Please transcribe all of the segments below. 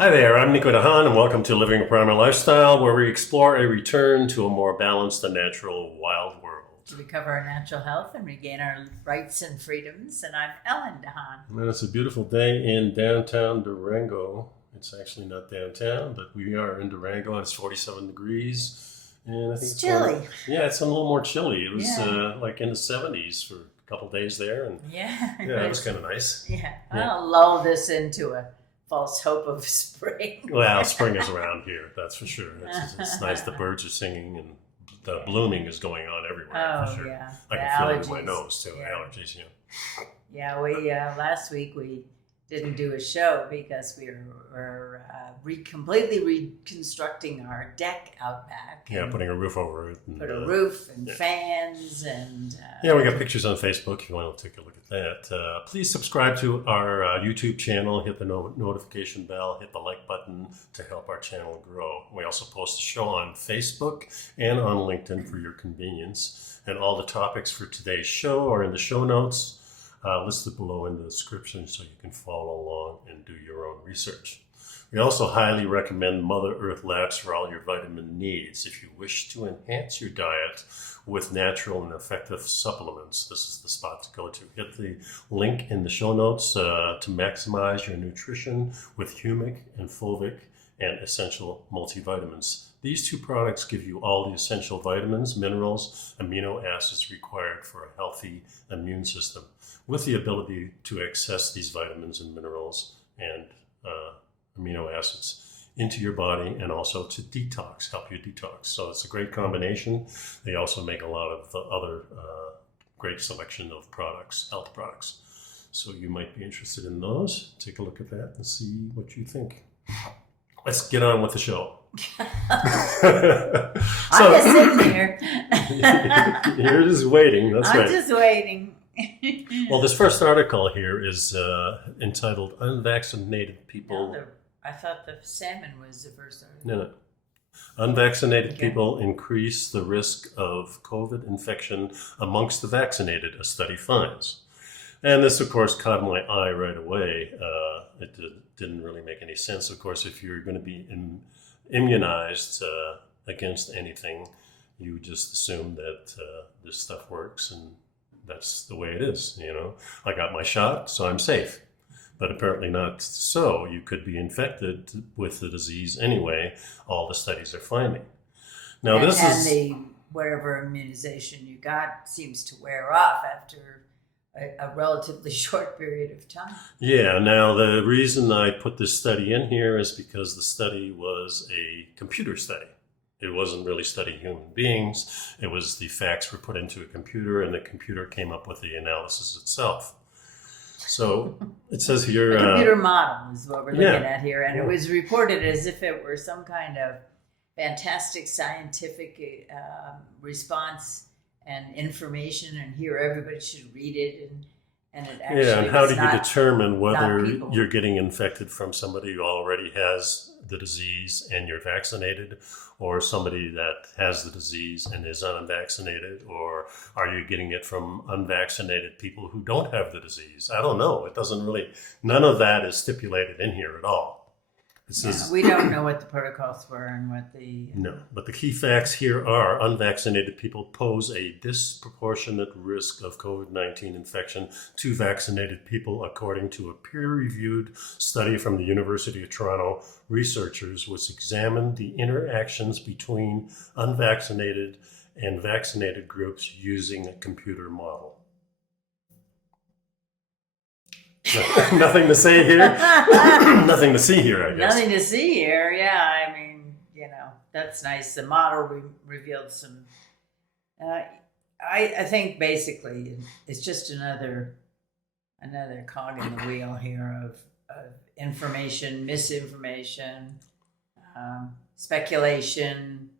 Hi there, I'm nicodehaan, and welcome to Living a Primal Lifestyle, where we explore a return to a more balanced and natural wild world. To recover our natural health and regain our rights and freedoms. And I'm Ellen Dahaan. And it's a beautiful day in downtown Durango. It's actually not downtown, but we are in Durango, and it's 47 degrees. And I think It's chilly. It's a little more chilly. It was like in the 70s for a couple days there, and it was kind of nice. Yeah, I'll lull this into a false hope of spring. Well, spring is around here, that's for sure. It's nice. The birds are singing, and the blooming is going on everywhere. For sure. Yeah. I can feel it with my nose too. Allergies, Yeah, we last week we didn't do a show because we were completely reconstructing our deck out back. Yeah, putting a roof over it. And put a roof and fans and... we got pictures on Facebook if you want to take a look at that. Please subscribe to our YouTube channel, hit the notification bell, hit the like button to help our channel grow. We also post the show on Facebook and on LinkedIn for your convenience. And all the topics for today's show are in the show notes. Listed below in the description so you can follow along and do your own research. We also highly recommend Mother Earth Labs for all your vitamin needs. If you wish to enhance your diet with natural and effective supplements, this is the spot to go to. Hit the link in the show notes to maximize your nutrition with humic and fulvic and essential multivitamins. These two products give you all the essential vitamins, minerals, amino acids required for a healthy immune system, with the ability to access these vitamins and minerals and amino acids into your body, and also to help you detox. So it's a great combination. They also make a lot of other great selection of products, health products. So you might be interested in those. Take a look at that and see what you think. Let's get on with the show. I'm just sitting here. You're just waiting. That's right. I'm just waiting. Well, this first article here is entitled Unvaccinated People. I thought the salmon was the first article. No. Unvaccinated people increase the risk of COVID infection amongst the vaccinated, a study finds. And this, of course, caught my eye right away. It didn't really make any sense. Of course, if you're going to be immunized against anything, you just assume that this stuff works, and that's the way it is. I got my shot, so I'm safe. But apparently not so. You could be infected with the disease anyway. All the studies are finding. Now, the whatever immunization you got seems to wear off after a relatively short period of time. Yeah. Now, the reason I put this study in here is because the study was a computer study. It wasn't really studying human beings. It was the facts were put into a computer, and the computer came up with the analysis itself. So it says here... A computer model is what we're looking at here. And it was reported as if it were some kind of fantastic scientific response and information, and here everybody should read it. And it actually and how do you determine whether you're getting infected from somebody who already has the disease and you're vaccinated, or somebody that has the disease and is unvaccinated, or are you getting it from unvaccinated people who don't have the disease? I don't know. It doesn't really, none of that is stipulated in here at all. We don't know what the protocols were and what the... No, but the key facts here are unvaccinated people pose a disproportionate risk of COVID-19 infection to vaccinated people, according to a peer-reviewed study from the University of Toronto researchers, which examined the interactions between unvaccinated and vaccinated groups using a computer model. Nothing to say here. Nothing to see here, I guess. Nothing to see here. Yeah, I mean, that's nice. The model revealed some. I think basically it's just another cog in the wheel here of information, misinformation, speculation,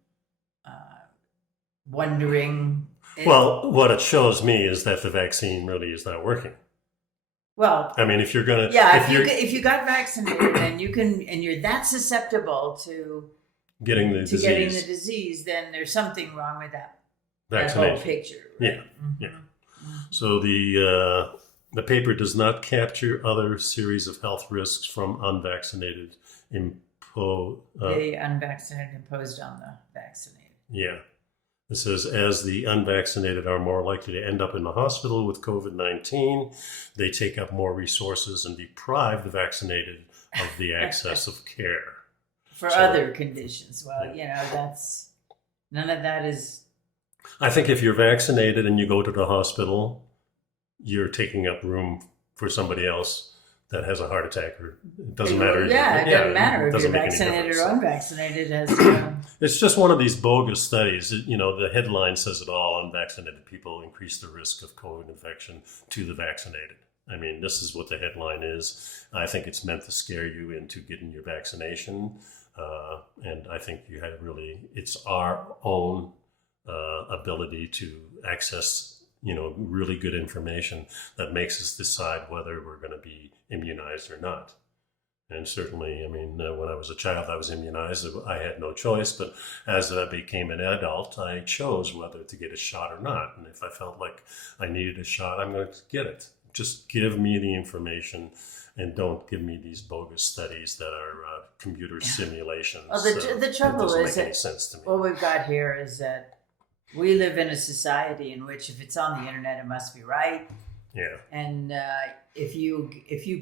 wondering. Well, what it shows me is that the vaccine really is not working. Well, I mean, if you're gonna, if you got vaccinated and you're that susceptible to getting the disease, then there's something wrong with that whole picture. Right? Yeah. So the The paper does not capture other series of health risks from unvaccinated the unvaccinated imposed on the vaccinated. Yeah. It says, as the unvaccinated are more likely to end up in the hospital with COVID-19, they take up more resources and deprive the vaccinated of the access of care. For other conditions. Well, that's, none of that is. I think if you're vaccinated and you go to the hospital, you're taking up room for somebody else that has a heart attack, or it doesn't matter. Yeah, it doesn't matter if you're vaccinated or unvaccinated. It's just one of these bogus studies. The headline says it all: unvaccinated people increase the risk of COVID infection to the vaccinated. I mean, this is what the headline is. I think it's meant to scare you into getting your vaccination, and I think it's our own ability to access really good information that makes us decide whether we're going to be immunized or not. And certainly, when I was a child, I was immunized. I had no choice. But as I became an adult, I chose whether to get a shot or not. And if I felt like I needed a shot, I'm going to get it. Just give me the information and don't give me these bogus studies that are computer simulations. Well, the trouble is that sense to me. What we've got here is that we live in a society in which if it's on the internet, it must be right. Yeah. And if you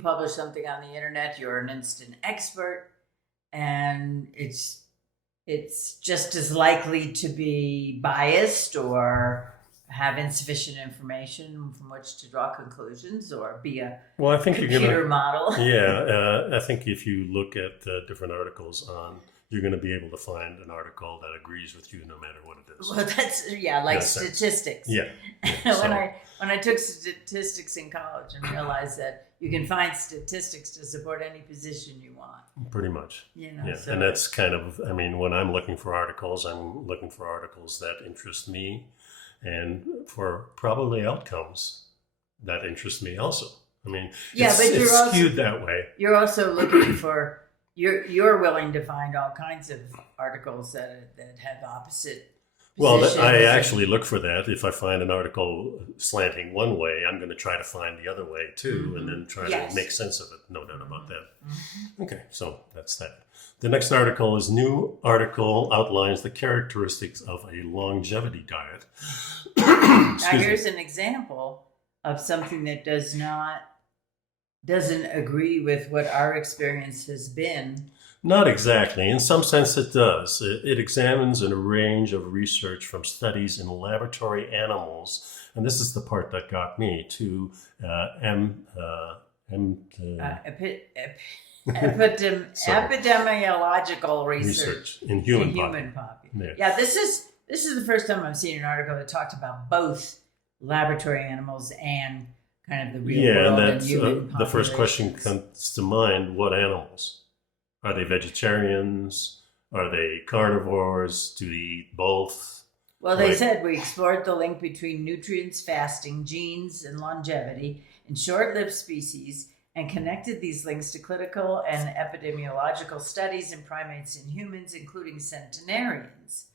publish something on the internet, you're an instant expert, and it's just as likely to be biased or have insufficient information from which to draw conclusions or be a computer model. Yeah, I think if you look at different articles you're going to be able to find an article that agrees with you no matter what it is. Well, that's statistics. Yeah. When I took statistics in college and realized that you can find statistics to support any position you want. Pretty much. Yeah. So and that's kind of, when I'm looking for articles, I'm looking for articles that interest me and for probably outcomes that interest me also. It's skewed that way. You're also looking for, you're willing to find all kinds of articles that have opposite positions. Well, I actually look for that. If I find an article slanting one way, I'm going to try to find the other way too, and then try to make sense of it. No doubt about that. Mm-hmm. Okay, so that's that. The next article is new article outlines the characteristics of a longevity diet. Now here's an example of something that doesn't agree with what our experience has been. Not exactly. In some sense, it does. It examines a range of research from studies in laboratory animals, and this is the part that got me to epidemiological research in human population. Yeah, this is the first time I've seen an article that talked about both laboratory animals and kind of the real world and human the first question comes to mind: what animals? Are they vegetarians? Are they carnivores? Do they eat both? Well, they said we explored the link between nutrients, fasting, genes, and longevity in short-lived species and connected these links to clinical and epidemiological studies in primates and humans, including centenarians,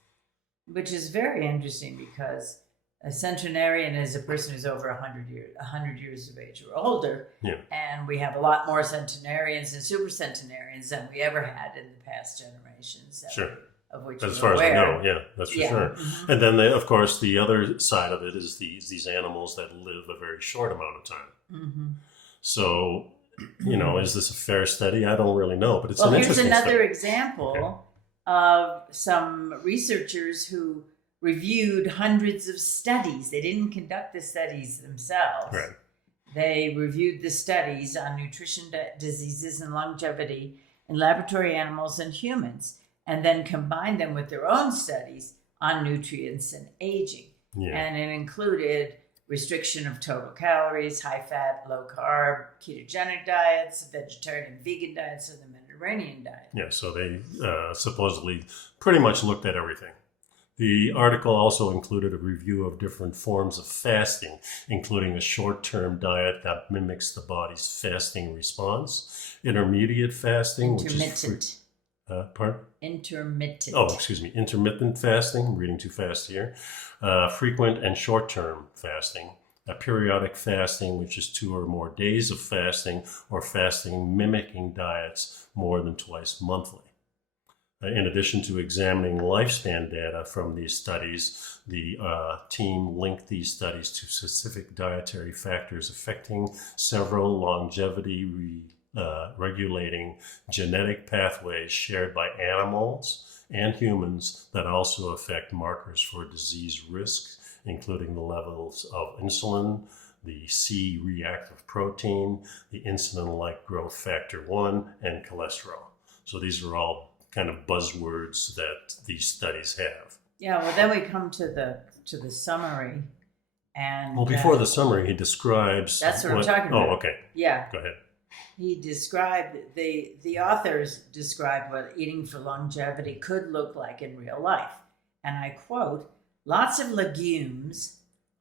which is very interesting because a centenarian is a person who's over 100 years of age or older. Yeah. And we have a lot more centenarians and supercentenarians than we ever had in the past generations. Sure. Of which as far aware. as I know, yeah, that's for sure. Mm-hmm. And then, of course, the other side of it is these animals that live a very short amount of time. Mm-hmm. So, is this a fair study? I don't really know, but it's an interesting here's another study. example of some researchers who reviewed hundreds of studies. They didn't conduct the studies themselves. Right. They reviewed the studies on nutrition diseases and longevity in laboratory animals and humans, and then combined them with their own studies on nutrients and aging. Yeah. And it included restriction of total calories, high-fat, low-carb, ketogenic diets, vegetarian and vegan diets, and the Mediterranean diet. Yeah, so they supposedly pretty much looked at everything. The article also included a review of different forms of fasting, including a short-term diet that mimics the body's fasting response, intermediate fasting, intermittent. Pardon? Intermittent. Oh, excuse me. Intermittent fasting. I'm reading too fast here. Frequent and short-term fasting. a periodic fasting, which is 2 or more days of fasting, or fasting mimicking diets more than twice monthly. In addition to examining lifespan data from these studies, the team linked these studies to specific dietary factors affecting several longevity regulating genetic pathways shared by animals and humans that also affect markers for disease risk, including the levels of insulin, the C-reactive protein, the insulin-like growth factor 1, and cholesterol. So these are all kind of buzzwords that these studies have. Yeah, well, then we come to the summary. And well, before the summary, he describes... That's what I'm talking about. Oh, okay. Yeah. Go ahead. He described, the authors described what eating for longevity could look like in real life. And I quote, lots of legumes,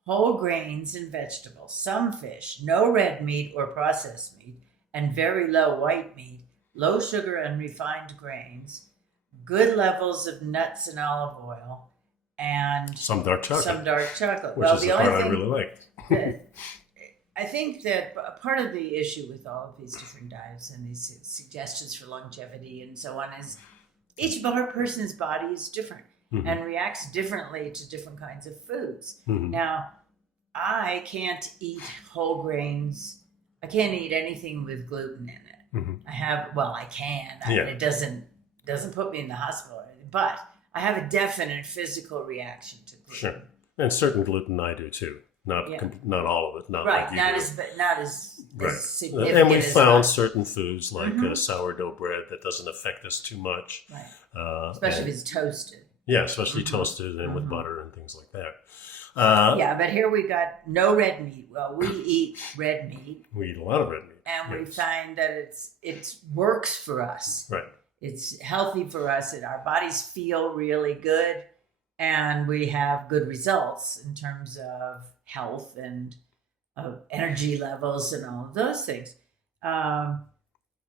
whole grains and vegetables, some fish, no red meat or processed meat, and very low white meat, low sugar and refined grains, good levels of nuts and olive oil, and some dark chocolate. Which is the part I really like. I think that part of the issue with all of these different diets and these suggestions for longevity and so on is each person's body is different and reacts differently to different kinds of foods. Now, I can't eat whole grains. I can't eat anything with gluten in it. I can. I mean, it doesn't put me in the hospital or anything, but I have a definite physical reaction to gluten. Sure. And certain gluten I do too. Not all of it. Not right. Like Not as right. significant. And we found certain foods like sourdough bread that doesn't affect us too much. Right. Especially if it's toasted. Yeah, especially toasted and with butter and things like that. But here we got no red meat. Well, we eat red meat. We eat a lot of red meat. And we find that it works for us. Right. It's healthy for us, and our bodies feel really good, and we have good results in terms of health and energy levels and all of those things.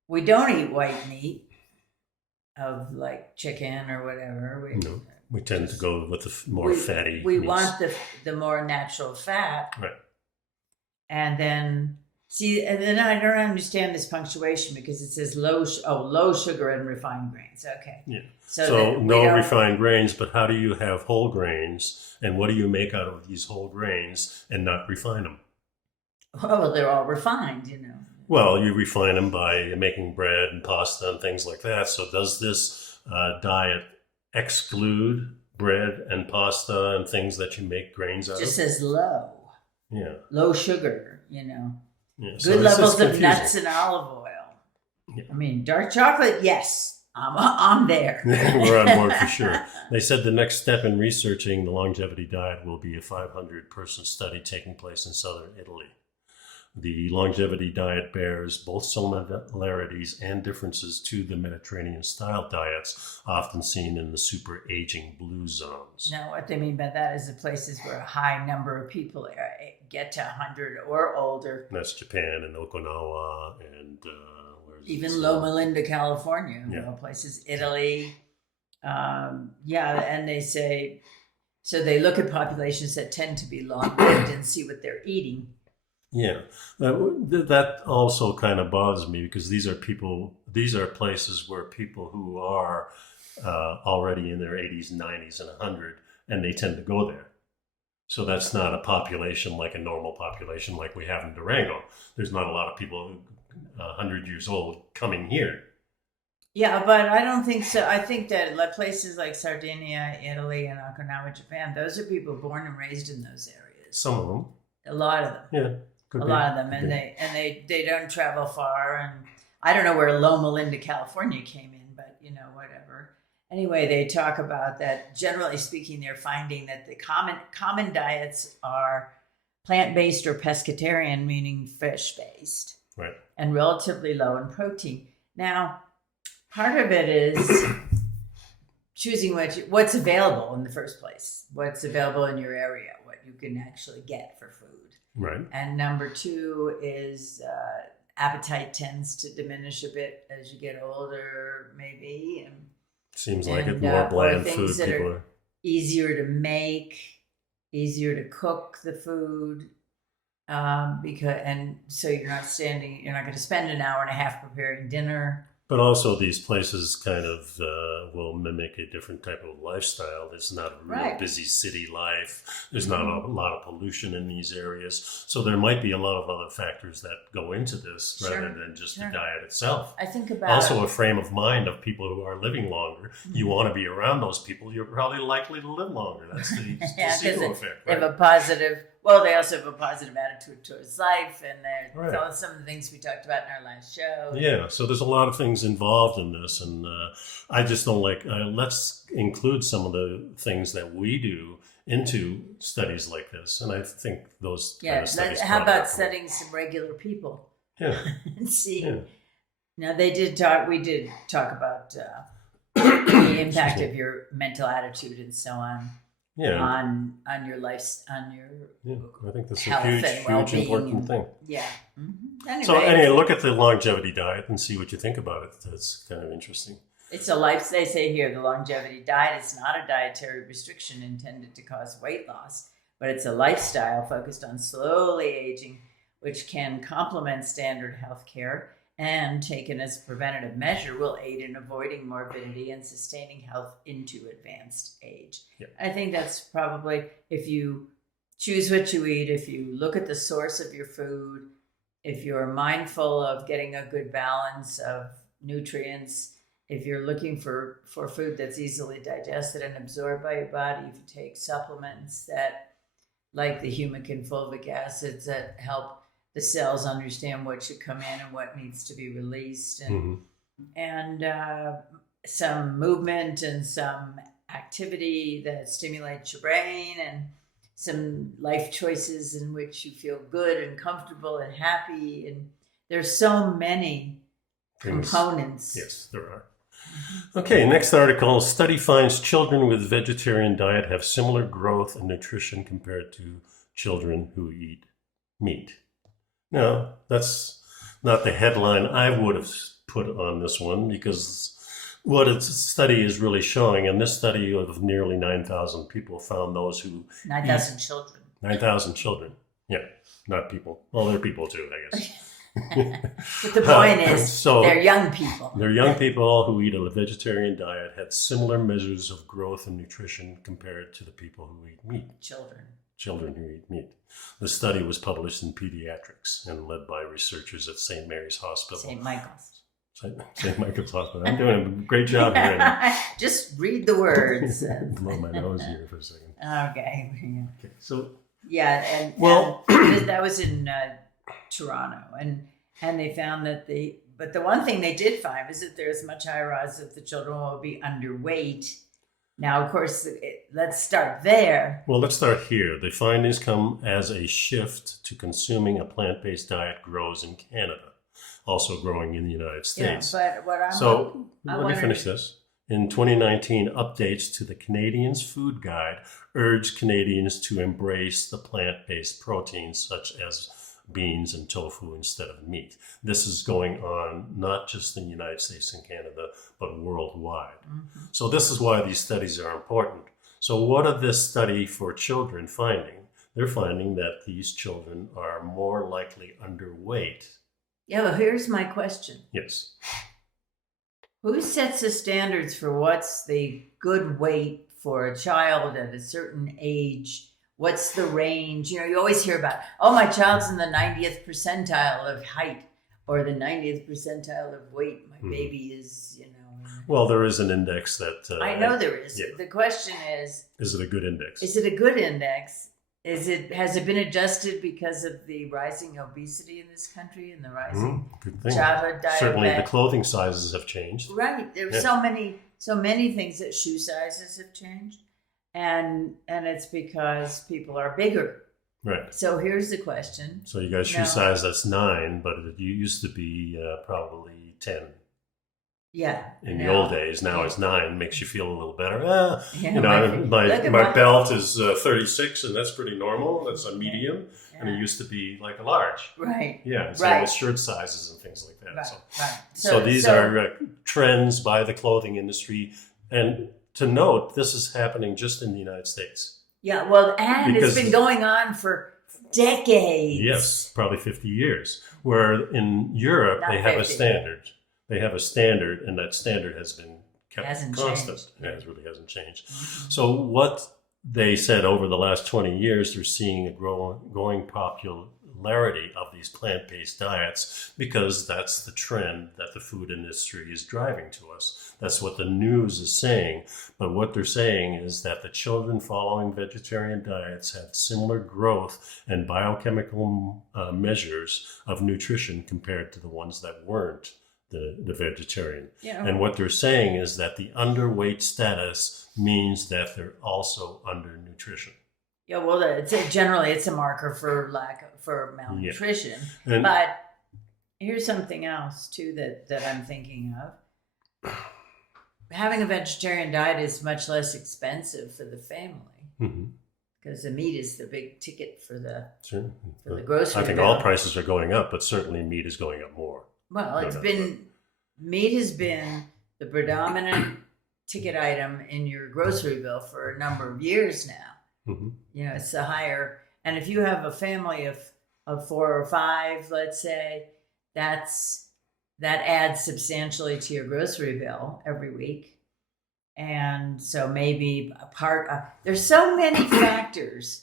We don't eat white meat of like chicken or whatever. We tend to go with the more fatty We meats. want the more natural fat. Right. And then I don't understand this punctuation because it says low sugar and refined grains. Okay. Yeah. So no refined grains, but how do you have whole grains and what do you make out of these whole grains and not refine them? Well, they're all refined, Well, you refine them by making bread and pasta and things like that. So does this diet exclude bread and pasta and things that you make grains out of? It just says low. Yeah. Low sugar, Yeah, Good levels of nuts and olive oil. Yeah. I mean, dark chocolate, yes. I'm there. We're on board for sure. They said the next step in researching the longevity diet will be a 500-person study taking place in southern Italy. The longevity diet bears both similarities and differences to the Mediterranean-style diets often seen in the super-aging blue zones. Now, what they mean by that is the places where a high number of people get to 100 or older. And that's Japan and Okinawa and... even Loma Linda, California, places, Italy. And they say, so they look at populations that tend to be long-lived and see what they're eating. Yeah, that also kind of bothers me because these are places where people who are already in their 80s, 90s, and 100, and they tend to go there. So that's not a population like a normal population like we have in Durango. There's not a lot of people 100 years old coming here. Yeah, but I don't think so. I think that places like Sardinia, Italy, and Okinawa, Japan, those are people born and raised in those areas. Some of them. A lot of them. Yeah. A lot of them, and they don't travel far, and I don't know where Loma Linda, California came in, but whatever. Anyway, they talk about that. Generally speaking, they're finding that the common diets are plant-based or pescatarian, meaning fish-based, right, and relatively low in protein. Now, part of it is choosing what's available in the first place, what's available in your area, what you can actually get for food. Right. And number two is appetite tends to diminish a bit as you get older, maybe. Seems like it. More bland food. Things that are easier to make, easier to cook the food. So you're not going to spend an hour and a half preparing dinner. But also these places kind of will mimic a different type of lifestyle. It's not a real busy city life. There's not a lot of pollution in these areas. So there might be a lot of other factors that go into this rather than just the diet itself. I think about also a frame of mind of people who are living longer. You want to be around those people. You're probably likely to live longer. That's the placebo effect. They have a positive... Well, they also have a positive attitude towards life, and some of the things we talked about in our last show. Yeah, so there's a lot of things involved in this, and I just don't like. Let's include some of the things that we do into studies like this, and I think those. Yeah, kind of studies how about setting some regular people? Yeah, and see. Yeah. Now we did talk about the impact of your mental attitude and so on. Yeah. On your life, I think that's a huge important thing. Yeah. Mm-hmm. So anyway, look at the longevity diet and see what you think about it. That's kind of interesting. It's a life. They say here the longevity diet is not a dietary restriction intended to cause weight loss, but it's a lifestyle focused on slowly aging, which can complement standard health care and, taken as a preventative measure, will aid in avoiding morbidity and sustaining health into advanced age. Yep. I think that's probably, if you choose what you eat, if you look at the source of your food, if you're mindful of getting a good balance of nutrients, if you're looking for food that's easily digested and absorbed by your body, if you take supplements that, like the humic and fulvic acids, that help the cells understand what should come in and what needs to be released, and some movement and some activity that stimulates your brain, and some life choices in which you feel good and comfortable and happy. And there's so many components. Yes, there are. Okay, next article. Study finds children with vegetarian diet have similar growth and nutrition compared to children who eat meat. No, that's not the headline I would have put on this one, because what its study is really showing, and this study of nearly 9,000 people found those who... 9,000 children. 9,000 children. Yeah, not people. Well, they're people too, I guess. But the point is, they're young people. They're young people who eat a vegetarian diet had similar measures of growth and nutrition compared to the people who eat meat. Children who eat meat. The study was published in Pediatrics and led by researchers at St. Mary's Hospital. St. Michael's. St. Michael's Hospital. I'm doing a great job here. Just read the words. Blow my nose here for a second. Okay. So. Yeah, and that was in Toronto, and they found that but the one thing they did find is that there's much higher odds that the children will be underweight. Now, of course, let's start there. Well, let's start here. The findings come as a shift to consuming a plant-based diet grows in Canada, also growing in the United States. Yeah, but let me finish this. In 2019, updates to the Canadians Food Guide urged Canadians to embrace the plant-based proteins such as beans and tofu instead of meat. This is going on not just in the United States and Canada, but worldwide. Mm-hmm. So this is why these studies are important. So what are this study for children finding? They're finding that these children are more likely underweight. Yeah, well, here's my question. Yes. Who sets the standards for what's the good weight for a child at a certain age? What's the range? You always hear about, my child's in the 90th percentile of height or the 90th percentile of weight. My baby is, Well, there is an index that... I know there is. Yeah. The question is... Is it a good index? Is it a good index? Has it been adjusted because of the rising obesity in this country and the rising childhood diabetes? Certainly the clothing sizes have changed. Right. There are so many things that shoe sizes have changed. And it's because people are bigger. Right. So here's the question. So you got shoe size that's 9, but it used to be probably 10. Yeah. In the old days, now it's 9. Makes you feel a little better. My belt is 36, and that's pretty normal. That's a medium, and it used to be like a large. Right. Yeah. So with shirt sizes and things like that. Right. So these are trends by the clothing industry, and to note, this is happening just in the United States. Yeah, well, and it's been going on for decades. Yes, probably 50 years. Where in Europe, Not they have 50. a standard. They have a standard, and that standard has been kept Hasn't constant. changed. It really hasn't changed. Mhm. So what they said over the last 20 years, they're seeing a growing popularity of these plant-based diets because that's the trend that the food industry is driving to us. That's what the news is saying. But what they're saying is that the children following vegetarian diets have similar growth and biochemical measures of nutrition compared to the ones that weren't the vegetarian. Yeah. And what they're saying is that the underweight status means that they're also undernutrition. Yeah, well, generally it's a marker for malnutrition. Yeah. But here's something else too that I'm thinking of. Having a vegetarian diet is much less expensive for the family because the meat is the big ticket for the grocery. I think all prices are going up, but certainly meat is going up more. Well, meat has been the predominant ticket item in your grocery bill for a number of years now. Mm-hmm. You know, it's the higher, and if you have a family of 4 or 5, let's say, that adds substantially to your grocery bill every week. And so maybe there's so many factors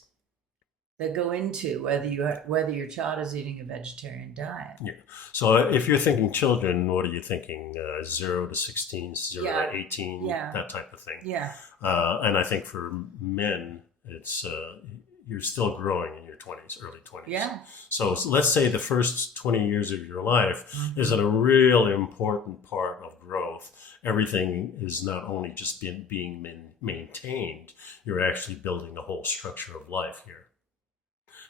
that go into whether your child is eating a vegetarian diet. Yeah. So if you're thinking children, what are you thinking? 0 to 16, 0 to 18, that type of thing. Yeah. And I think for men, it's you're still growing in your 20s, early 20s. Yeah. So let's say the first 20 years of your life is a real important part of growth. Everything is not only just being maintained, you're actually building the whole structure of life here.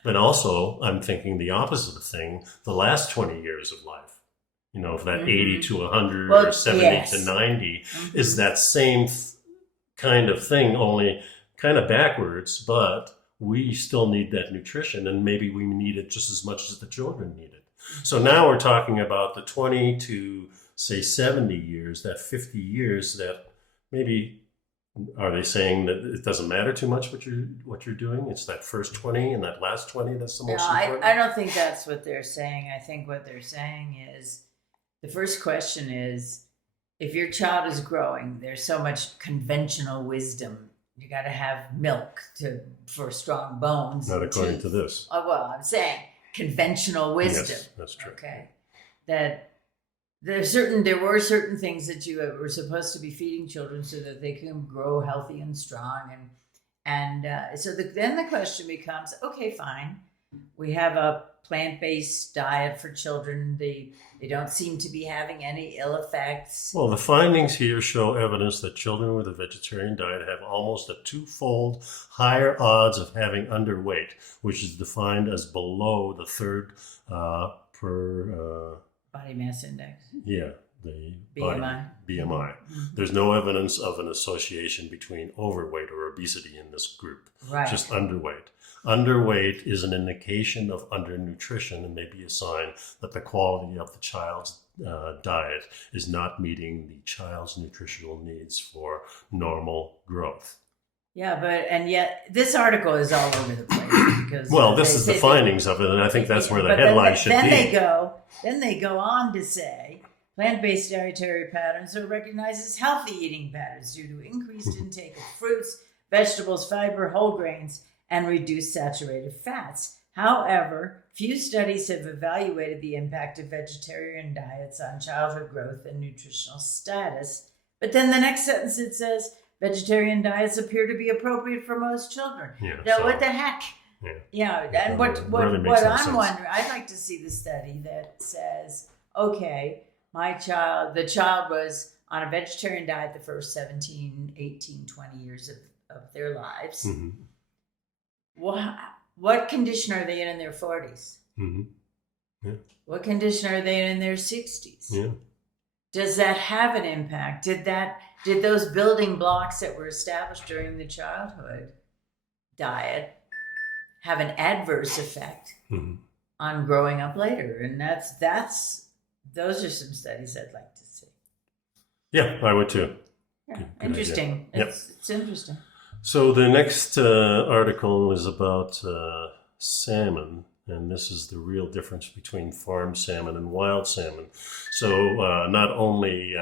But also, I'm thinking the opposite of thing, the last 20 years of life, you know, from that 80 to 100 or 70 to 90 is that same kind of thing, only kind of backwards, but we still need that nutrition, and maybe we need it just as much as the children need it. So now we're talking about the 20 to, say, 70 years, that 50 years that maybe... Are they saying that it doesn't matter too much what you're doing? It's that first 20 and that last 20 that's the most important? I don't think that's what they're saying. I think what they're saying is, the first question is, if your child is growing, there's so much conventional wisdom. You got to have milk for strong bones. Not according to this. Oh, well, I'm saying conventional wisdom. Yes, that's true. Okay. That there were certain things that you were supposed to be feeding children so that they can grow healthy and strong, and so then the question becomes, okay, fine, we have a plant-based diet for children. They don't seem to be having any ill effects. Well, the findings here show evidence that children with a vegetarian diet have almost a 2-fold higher odds of having underweight, which is defined as below the third per. Body mass index. Yeah, the BMI. BMI. Mm-hmm. There's no evidence of an association between overweight or obesity in this group. Right. Just underweight. Underweight is an indication of undernutrition and may be a sign that the quality of the child's diet is not meeting the child's nutritional needs for normal growth. Yeah, yet this article is all over the place because this is the findings of it, and I think that's where the headline should be. Then they go on to say plant-based dietary patterns are recognized as healthy eating patterns due to increased intake of fruits, vegetables, fiber, whole grains, and reduced saturated fats. However, few studies have evaluated the impact of vegetarian diets on childhood growth and nutritional status. But then the next sentence it says, vegetarian diets appear to be appropriate for most children. Now, what the heck? Yeah, and what I'm wondering, I'd like to see the study that says, okay, the child was on a vegetarian diet the first 17, 18, 20 years of their lives. Mm-hmm. What condition are they in their 40s? Mm-hmm. Yeah. What condition are they in their 60s? Yeah. Does that have an impact? Did those building blocks that were established during the childhood diet have an adverse effect on growing up later? And those are some studies I'd like to see. Yeah, I would too. Yeah, interesting. It's interesting. So the next article is about salmon, and this is the real difference between farm salmon and wild salmon. So not only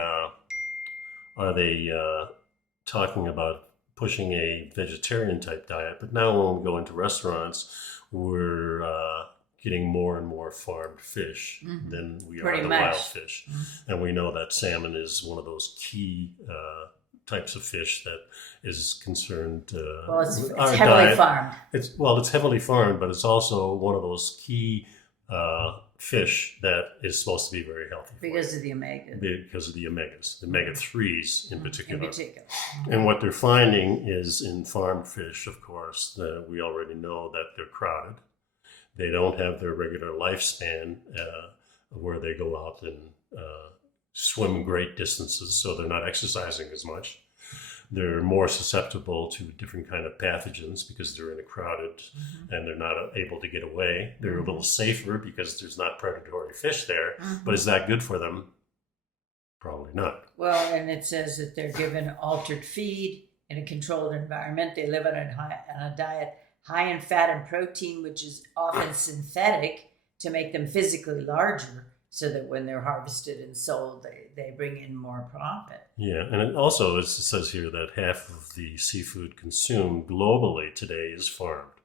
are they talking about pushing a vegetarian type diet, but now when we go into restaurants, we're getting more and more farmed fish than we are the wild fish. And we know that salmon is one of those key types of fish that is concerned. Well, it's heavily farmed. It's heavily farmed, but it's also one of those key fish that is supposed to be very healthy because of the omegas. Because of the omegas, the omega-3s in particular. And what they're finding is in farmed fish, of course, that we already know that they're crowded. They don't have their regular lifespan where they go out and swim great distances, so they're not exercising as much. They're more susceptible to different kind of pathogens because they're in a crowded and they're not able to get away. They're a little safer because there's not predatory fish there. But is that good for them? Probably not. Well, and it says that they're given altered feed in a controlled environment. They live on a diet high in fat and protein, which is often synthetic to make them physically larger, so that when they're harvested and sold, they bring in more profit. Yeah, and it says here that half of the seafood consumed globally today is farmed,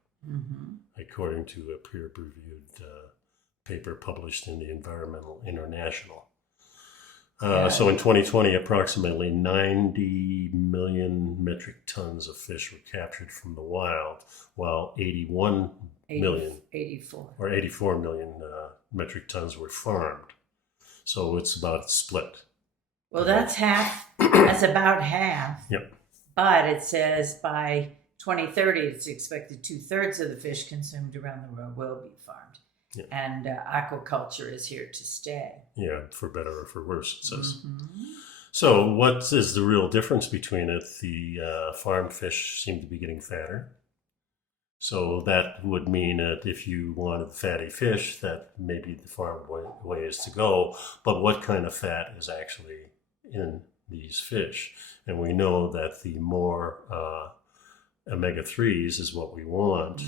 according to a peer-reviewed paper published in the Environmental International. So in 2020, approximately 90 million metric tons of fish were captured from the wild, while 84 million metric tons were farmed. So it's about split. Well, that's half. That's about half. Yep. But it says by 2030, it's expected 2/3 of the fish consumed around the world will be farmed. Yeah. And aquaculture is here to stay. Yeah, for better or for worse, it says. So what is the real difference between it? The farmed fish seem to be getting fatter. So that would mean that if you wanted fatty fish, that maybe the farmed way is to go. But what kind of fat is actually in these fish? And we know that the more omega-3s is what we want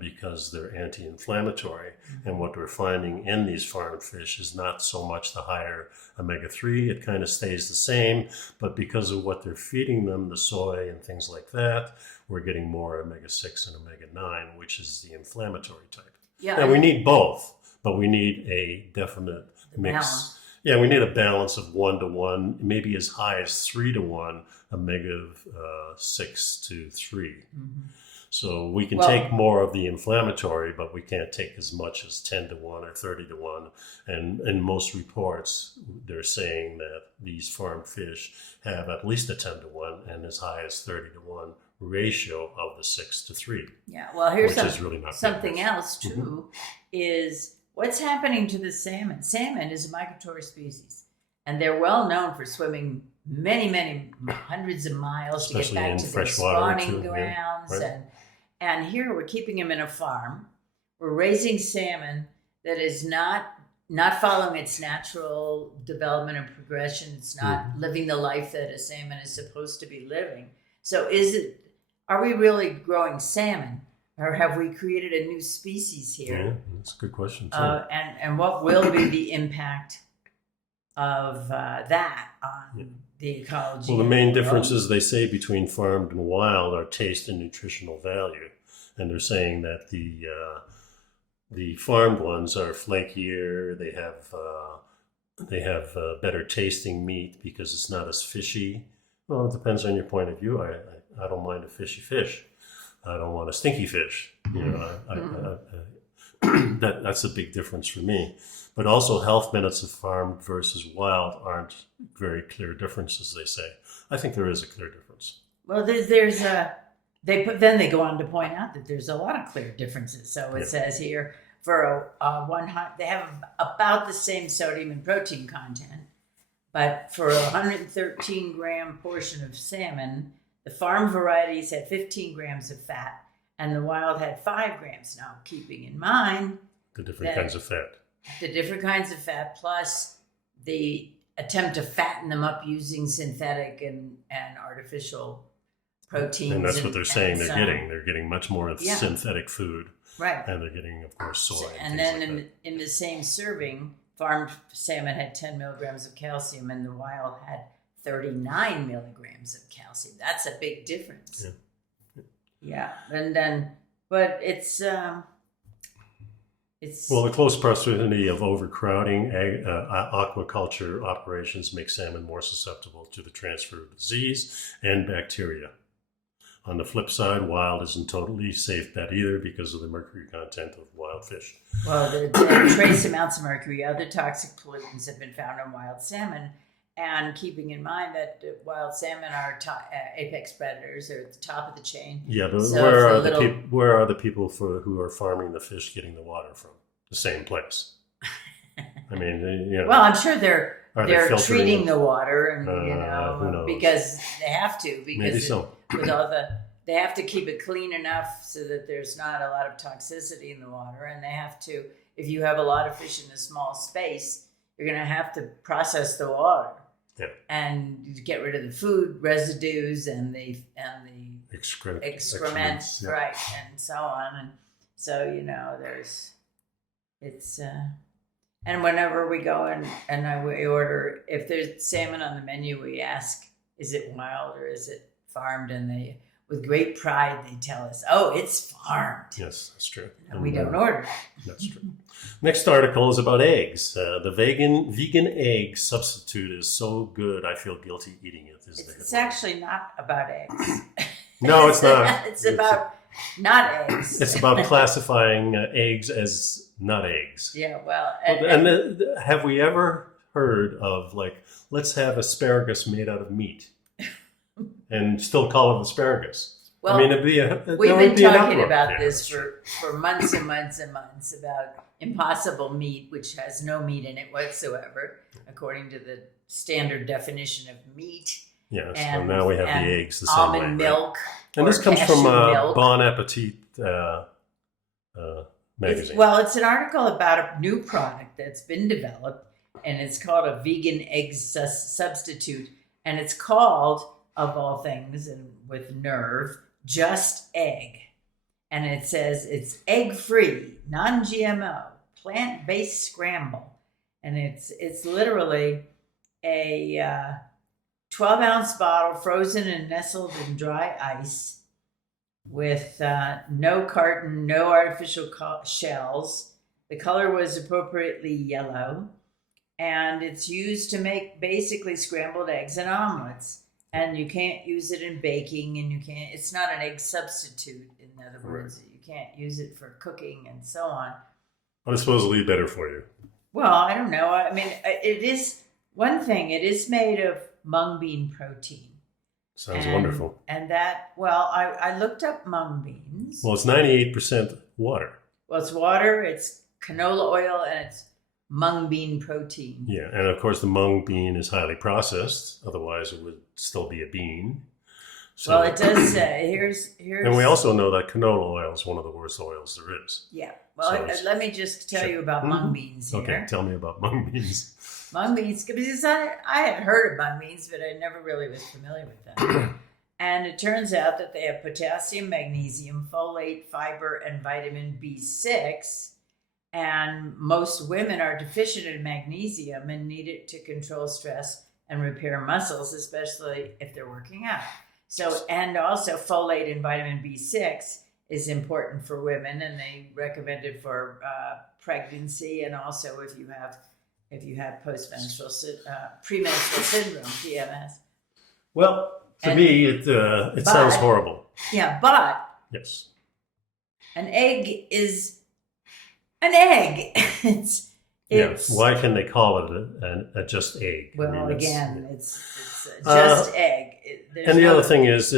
because they're anti-inflammatory. And what we're finding in these farmed fish is not so much the higher omega-3. It kind of stays the same, but because of what they're feeding them, the soy and things like that, we're getting more omega-6 and omega-9, which is the inflammatory type. Yeah, and we need both, but we need a definite mix. Balance. Yeah, we need a balance of 1-to-1, maybe as high as 3-to-1 omega-6 to 3. So we can take more of the inflammatory, but we can't take as much as 10-to-1 or 30-to-1. And in most reports, they're saying that these farmed fish have at least a 10-to-1 and as high as 30-to-1 ratio of the 6-to-3. Yeah, well, here's really something else too, is what's happening to the salmon. Salmon is a migratory species, and they're well known for swimming many hundreds of miles to get back to their spawning grounds. Yeah, right. And here we're keeping them in a farm. We're raising salmon that is not following its natural development and progression. It's not living the life that a salmon is supposed to be living. So are we really growing salmon, or have we created a new species here? Yeah, that's a good question too. And what will be the impact of that on the ecology? Well, the main differences they say between farmed and wild are taste and nutritional value, and they're saying that the farmed ones are flakier. They have better tasting meat because it's not as fishy. Well, it depends on your point of view. I don't mind a fishy fish. I don't want a stinky fish. That's a big difference for me. But also health benefits of farmed versus wild aren't very clear differences, they say. I think there is a clear difference. Well, they go on to point out that there's a lot of clear differences. So it says here for they have about the same sodium and protein content, but for a 113 gram portion of salmon, the farm varieties had 15 grams of fat, and the wild had 5 grams. Now, keeping in mind the different kinds of fat. The different kinds of fat, plus the attempt to fatten them up using synthetic and artificial proteins. And that's what they're saying they're getting. They're getting much more synthetic food Right. And they're getting, of course, soy. And then in the same serving, farmed salmon had 10 milligrams of calcium and the wild had 39 milligrams of calcium. That's a big difference. Yeah. And then, but it's well, the close proximity of overcrowding aquaculture operations make salmon more susceptible to the transfer of disease and bacteria. On the flip side, wild isn't totally safe bet either because of the mercury content of wild fish. Well, the trace amounts of mercury, other toxic pollutants have been found in wild salmon. And keeping in mind that wild salmon are apex predators, they're at the top of the chain. Yeah, but so where are the people who are farming the fish getting the water from? The same place. I mean, Well, I'm sure they're treating the water, and who knows? because they have to. Because maybe so. With all they have to keep it clean enough so that there's not a lot of toxicity in the water, and they have to. If you have a lot of fish in a small space, you're going to have to process the water. Yeah. And get rid of the food residues and the excrement, yeah. right, and so on. And so and whenever we go and we order, if there's salmon on the menu, we ask, is it wild or is it farmed? And they, with great pride, they tell us, oh, it's farmed. Yes, that's true. And we don't order it. That's true. Next article is about eggs. The vegan egg substitute is so good, I feel guilty eating it. It's actually not about eggs. No, it's not. It's about not eggs. It's about classifying eggs as not eggs. Yeah, well. And have we ever heard of, let's have asparagus made out of meat and still call it asparagus? Well, I mean, we've been talking about this for months and months and months about impossible meat, which has no meat in it whatsoever, according to the standard definition of meat. Yes, and now we have the eggs the same way. Almond milk. And this comes from Bon Appetit magazine. It's an article about a new product that's been developed, and it's called a vegan egg substitute, and it's called, of all things, and with nerve, Just Egg. And it says it's egg-free, non-GMO, plant-based scramble. And it's literally a 12-ounce bottle frozen and nestled in dry ice with no carton, no artificial shells. The color was appropriately yellow. And it's used to make basically scrambled eggs and omelets. And you can't use it in baking, and it's not an egg substitute, in other words. You can't use it for cooking and so on. But it's supposedly better for you. Well, I don't know. I mean, it is one thing. It is made of mung bean protein. Sounds wonderful. And I looked up mung beans. Well, it's 98% water. Well, it's water, it's canola oil, and it's mung bean protein. Yeah, and of course the mung bean is highly processed. Otherwise, it would still be a bean. So, well, it does say here's. And we also know that canola oil is one of the worst oils there is. Yeah. Well, let me just tell you about mung beans here. Okay, tell me about mung beans. Mung beans, because I had heard of mung beans, but I never really was familiar with them. And it turns out that they have potassium, magnesium, folate, fiber, and vitamin B6. And most women are deficient in magnesium and need it to control stress and repair muscles, especially if they're working out. So, and also folate and vitamin B6 is important for women, and they recommend it for pregnancy, and also if you have premenstrual syndrome, PMS. Well, to me, it sounds horrible. Yeah, but yes, an egg is an egg. It's why can they call it a just egg? Well, it's just egg. And the other thing is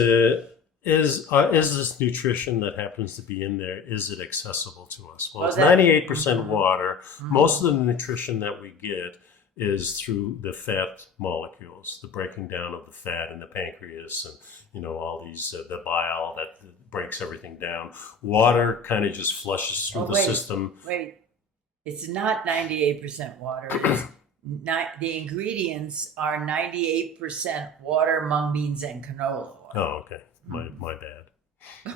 this nutrition that happens to be in there, is it accessible to us? Well, it's 98% water. Mm-hmm. Most of the nutrition that we get is through the fat molecules, the breaking down of the fat in the pancreas, and all these the bile that breaks everything down. Water kind of just flushes through the system. Wait, it's not 98% water. It's the ingredients are 98% water, mung beans, and canola oil. Oh, okay. My bad.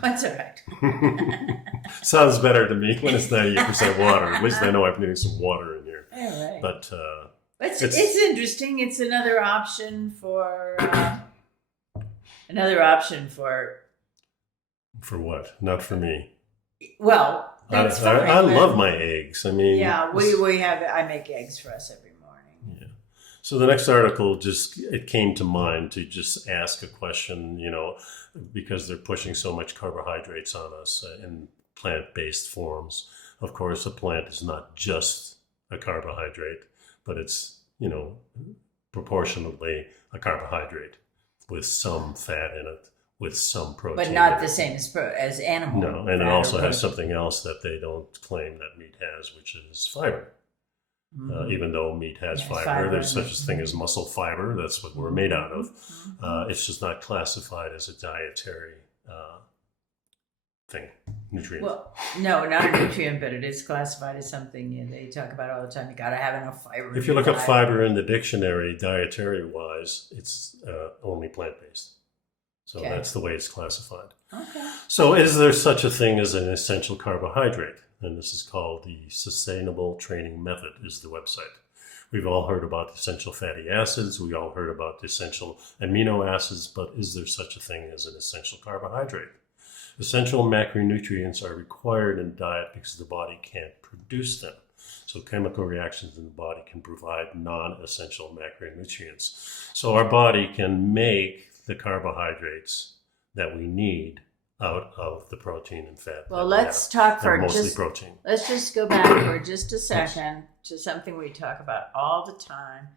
That's all right. Sounds better to me when it's 98% water. At least I know I'm getting some water in here. All right. But it's interesting. It's another option for for what? Not for me. Well, that's fine. I love my eggs. I mean, yeah, I make eggs for us every morning. Yeah. So the next article it came to mind to just ask a question, because they're pushing so much carbohydrates on us in plant-based forms. Of course, a plant is not just a carbohydrate, but it's, proportionately a carbohydrate with some fat in it, with some protein. But not the same as animal. No, and it also has something else that they don't claim that meat has, which is fiber. Mm-hmm. Even though meat has fiber, there's such a thing as muscle fiber. That's what we're made out of. Mm-hmm. It's just not classified as a dietary nutrient. Well, no, not a nutrient, but it is classified as something they talk about all the time. You got to have enough fiber. If you look up fiber in the dictionary, dietary-wise, it's only plant-based. So that's the way it's classified. Okay. So is there such a thing as an essential carbohydrate? And this is called the Sustainable Training Method is the website. We've all heard about essential fatty acids. We all heard about the essential amino acids, but is there such a thing as an essential carbohydrate? Essential macronutrients are required in diet because the body can't produce them. So chemical reactions in the body can provide non-essential macronutrients. So our body can make the carbohydrates that we need out of the protein and fat. Well, let's talk for mostly protein. Let's just go back for just a second to something we talk about all the time,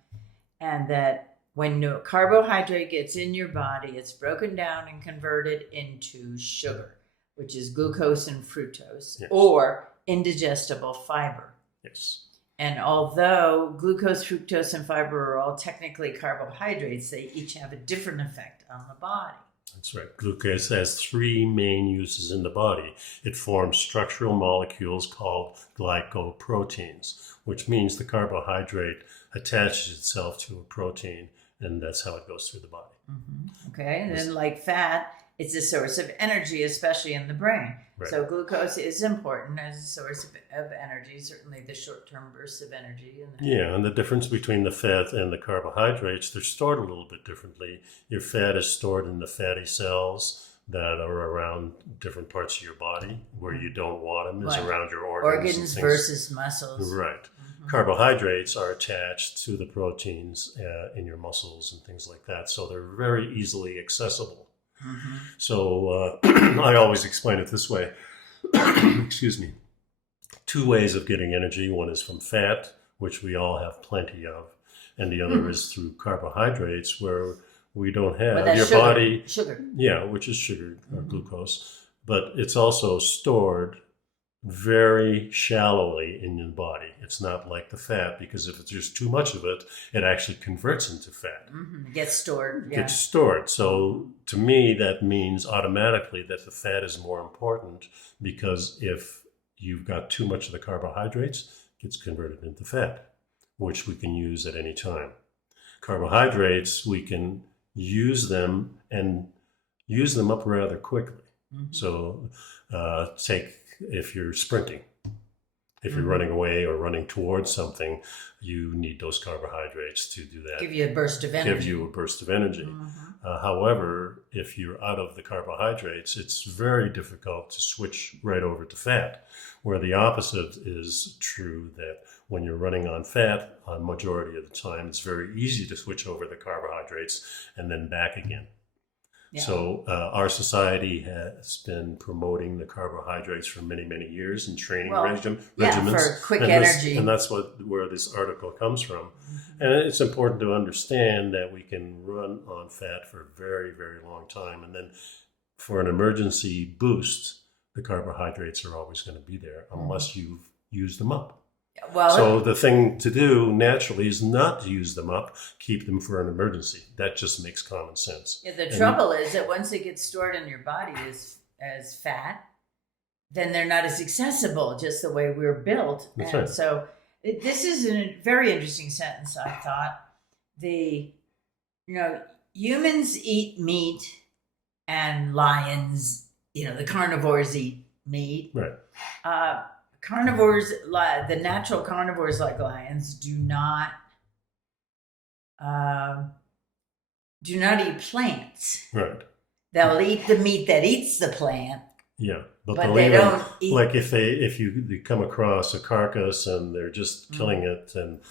and that when no carbohydrate gets in your body, it's broken down and converted into sugar, which is glucose and fructose, or indigestible fiber. Yes. And although glucose, fructose, and fiber are all technically carbohydrates, they each have a different effect on the body. That's right. Glucose has three main uses in the body. It forms structural molecules called glycoproteins, which means the carbohydrate attaches itself to a protein, and that's how it goes through the body. Mm-hmm. Okay, and then like fat, it's a source of energy, especially in the brain. Right. So glucose is important as a source of energy, certainly the short-term bursts of energy. And the difference between the fat and the carbohydrates, they're stored a little bit differently. Your fat is stored in the fatty cells that are around different parts of your body. Where you don't want them is around your organs versus muscles. Right. Mm-hmm. Carbohydrates are attached to the proteins in your muscles and things like that, so they're very easily accessible. Mm-hmm. So I always explain it this way. Excuse me. Two ways of getting energy. One is from fat, which we all have plenty of, and the other is through carbohydrates, where we don't have your body. Sugar. Yeah, which is sugar or glucose, but it's also stored very shallowly in your body. It's not like the fat, because if there's too much of it, it actually converts into fat. Mm-hmm. It gets stored. Yeah. Gets stored. So to me, that means automatically that the fat is more important, because if you've got too much of the carbohydrates, it gets converted into fat, which we can use at any time. Carbohydrates, we can use them and use them up rather quickly. Mm-hmm. So if you're sprinting, if you're running away or running towards something, you need those carbohydrates to do that. Give you a burst of energy. Mm-hmm. However, if you're out of the carbohydrates, it's very difficult to switch right over to fat, where the opposite is true, that when you're running on fat, a majority of the time, it's very easy to switch over the carbohydrates and then back again. Yeah. So our society has been promoting the carbohydrates for many, many years in training regimens. For quick energy. And that's where this article comes from. Mm-hmm. And it's important to understand that we can run on fat for a very, very long time. And then for an emergency boost, the carbohydrates are always going to be there unless you've used them up. So the thing to do naturally is not to use them up, keep them for an emergency. That just makes common sense. Yeah, the trouble is that once they get stored in your body as fat, then they're not as accessible, just the way we're built. That's right. So this is a very interesting sentence, I thought. Humans eat meat and lions the carnivores eat meat. Right. Carnivores, the natural carnivores like lions, do not eat plants. Right. They'll eat the meat that eats the plant. Yeah, but they don't eat. Like if you come across a carcass and they're just killing it, and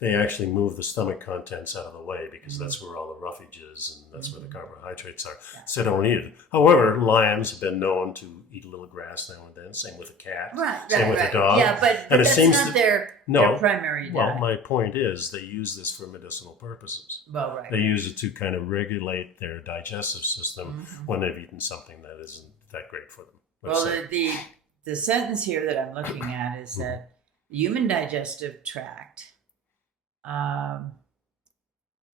they actually move the stomach contents out of the way because that's where all the roughage is, and that's where the carbohydrates are. Yeah. So they don't eat it. However, lions have been known to eat a little grass now and then. Same with a cat. Same with a dog. Yeah, but that's not their primary diet. Well, my point is they use this for medicinal purposes. Well, right. They use it to kind of regulate their digestive system when they've eten something that isn't that great for them. Well, the sentence here that I'm looking at is that the human digestive tract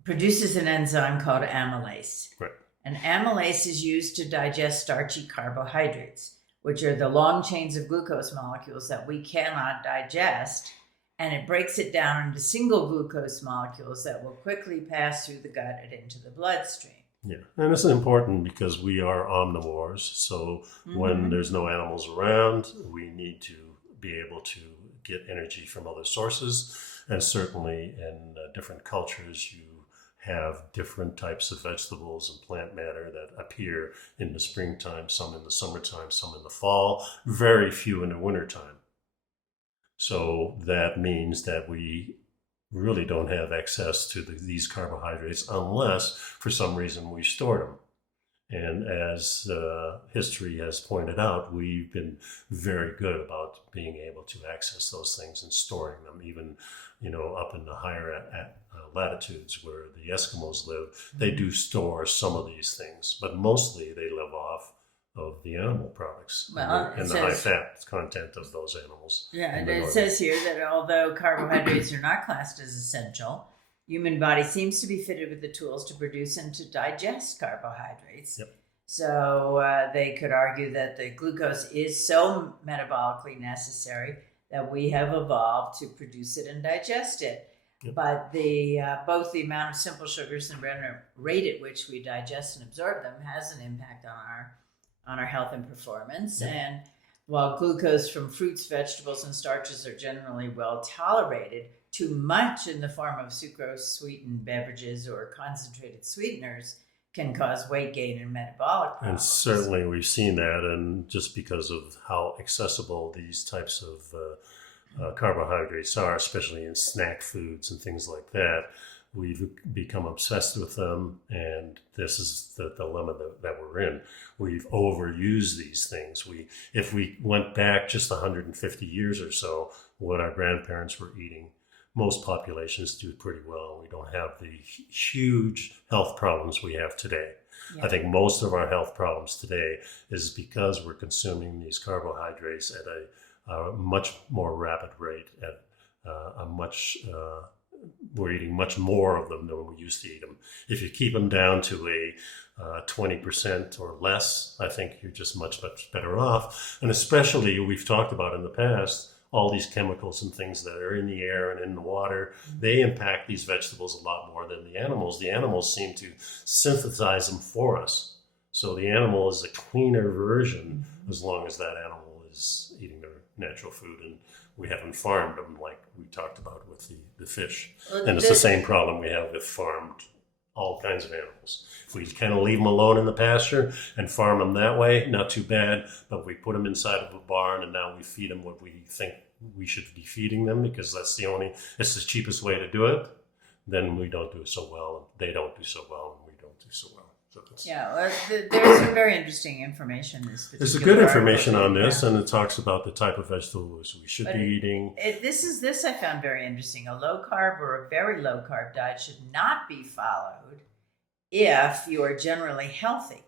produces an enzyme called amylase. Right. And amylase is used to digest starchy carbohydrates, which are the long chains of glucose molecules that we cannot digest. And it breaks it down into single glucose molecules that will quickly pass through the gut and into the bloodstream. Yeah, and this is important because we are omnivores. So when there's no animals around, we need to be able to get energy from other sources. And certainly in different cultures, you have different types of vegetables and plant matter that appear in the springtime, some in the summertime, some in the fall, very few in the wintertime. So that means that we really don't have access to these carbohydrates unless for some reason we stored them. And as history has pointed out, we've been very good about being able to access those things and storing them, even up in the higher latitudes where the Eskimos live. They do store some of these things, but mostly they live off of the animal products and the high fat content of those animals. Yeah, and it says here that although carbohydrates are not classed as essential, human body seems to be fitted with the tools to produce and to digest carbohydrates. Yep. So they could argue that the glucose is so metabolically necessary that we have evolved to produce it and digest it. Yep. But both the amount of simple sugars and the rate at which we digest and absorb them has an impact on our health and performance. Yep. And while glucose from fruits, vegetables, and starches are generally well tolerated, too much in the form of sucrose-sweetened beverages or concentrated sweeteners can cause weight gain and metabolic problems. And certainly we've seen that, and just because of how accessible these types of carbohydrates are, especially in snack foods and things like that, we've become obsessed with them, and this is the dilemma that we're in. We've overused these things. If we went back just 150 years or so, what our grandparents were eating, most populations do pretty well. We don't have the huge health problems we have today. Yeah. I think most of our health problems today is because we're consuming these carbohydrates at a much more rapid rate, at we're eating much more of them than we used to eat them. If you keep them down to a 20% or less, I think you're just much, much better off. And especially, we've talked about in the past, all these chemicals and things that are in the air and in the water, they impact these vegetables a lot more than the animals. The animals seem to synthesize them for us. So the animal is a cleaner version as long as that animal is eating their natural food, and we haven't farmed them like we talked about with the fish. And it's the same problem we have with farmed all kinds of animals. If we kind of leave them alone in the pasture and farm them that way, not too bad, but we put them inside of a barn and now we feed them what we think we should be feeding them because it's the cheapest way to do it, then we don't do so well, and they don't do so well, and we don't do so well. So there's some very interesting information. There's a good information on this, and it talks about the type of vegetables we should be eating. This I found very interesting. A low carb or a very low carb diet should not be followed if you are generally healthy,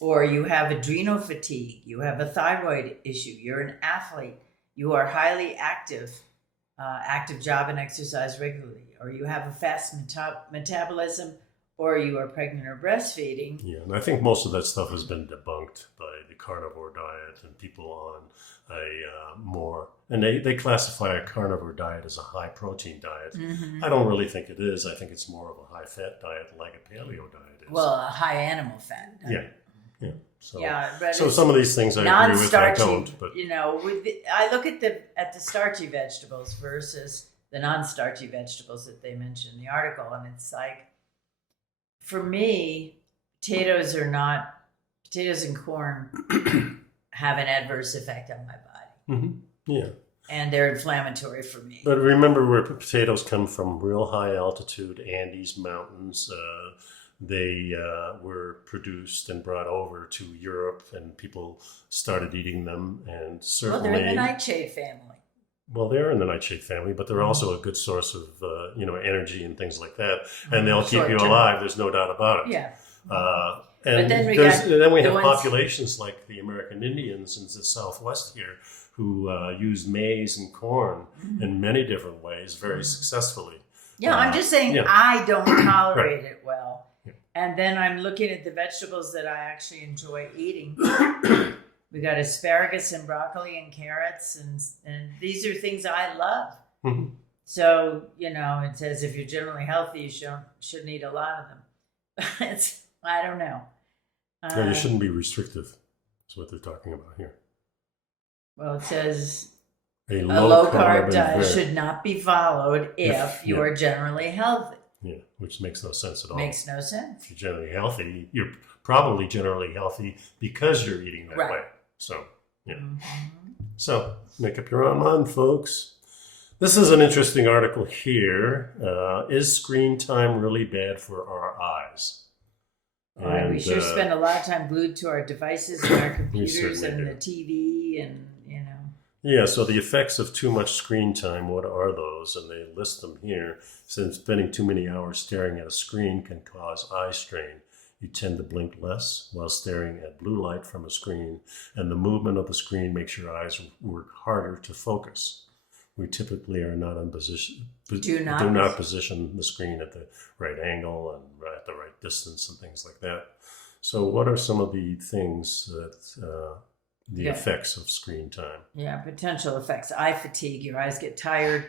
or you have adrenal fatigue, you have a thyroid issue, you're an athlete, you are highly active job and exercise regularly, or you have a fast metabolism, or you are pregnant or breastfeeding. Yeah, and I think most of that stuff has been debunked by the carnivore diet and people on they classify a carnivore diet as a high protein diet. Mm-hmm. I don't really think it is. I think it's more of a high fat diet like a paleo diet is. Well, a high animal fat diet. Yeah. Yeah. So, Yeah, but so some of these things I agree with, I don't. But I look at the starchy vegetables versus the non-starchy vegetables that they mention in the article, and it's like, for me, potatoes and corn have an adverse effect on my body. Mm-hmm. Yeah. And they're inflammatory for me. But remember, where potatoes come from, real high altitude Andes mountains. They were produced and brought over to Europe, and people started eating them. And certainly, they're in the nightshade family. Well, they're in the nightshade family, but they're also a good source of energy and things like that. And they'll keep you alive. There's no doubt about it. Yeah. And then we have populations like the American Indians in the Southwest here who use maize and corn in many different ways very successly. Yeah, I'm just saying I don't tolerate it well. Yeah. And then I'm looking at the vegetables that I actually enjoy eating. We got asparagus and broccoli and carrots, and these are things I love. Mm-hmm. So, it says if you're generally healthy, you shouldn't eat a lot of them. I don't know. You shouldn't be restrictive, is what they're talking about here. Well, it says a low carb diet should not be followed if you are generally healthy. Yeah, which makes no sense at all. Makes no sense. If you're generally healthy, you're probably generally healthy because you're eating that way. So, yeah. Mm-hmm. So, make up your own mind, folks. This is an interesting article here. Is screen time really bad for our eyes? All right, we sure spend a lot of time glued to our devices and our computers and the TV and, Yeah, so the effects of too much screen time, what are those? And they list them here. Since spending too many hours staring at a screen can cause eye strain. You tend to blink less while staring at blue light from a screen, and the movement of the screen makes your eyes work harder to focus. We typically are not in position. Do not position the screen at the right angle and at the right distance and things like that. So, what are some of the things that the effects of screen time? Yeah, potential effects: eye fatigue. Your eyes get tired,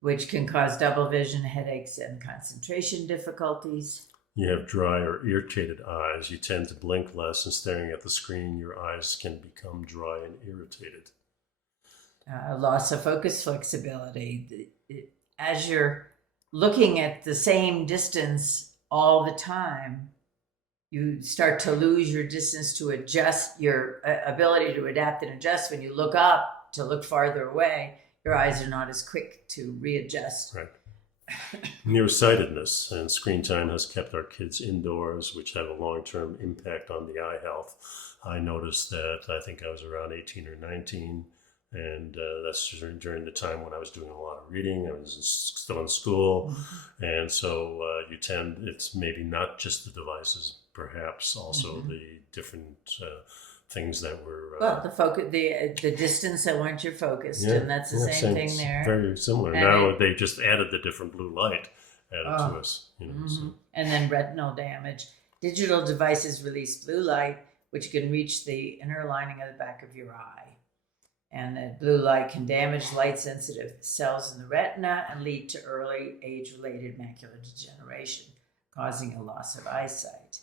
which can cause double vision, headaches, and concentration difficulties. You have dry or irritated eyes. You tend to blink less, and staring at the screen, your eyes can become dry and irritated. Loss of focus flexibility. As you're looking at the same distance all the time, you start to lose your distance to adjust, your ability to adapt and adjust. When you look up to look farther away, your eyes are not as quick to readjust. Right. Nearsightedness and screen time has kept our kids indoors, which have a long-term impact on the eye health. I noticed that I think I was around 18 or 19, and that's during the time when I was doing a lot of reading. I was still in school, and so it's maybe not just the devices, perhaps also the different things that were the focus, the distance at which you're focused, and that's the same thing there. Very similar. And now they just added the different blue light to us. So. And then retinal damage. Digital devices release blue light, which can reach the inner lining of the back of your eye. And the blue light can damage light-sensitive cells in the retina and lead to early age-related macular degeneration, causing a loss of eyesight.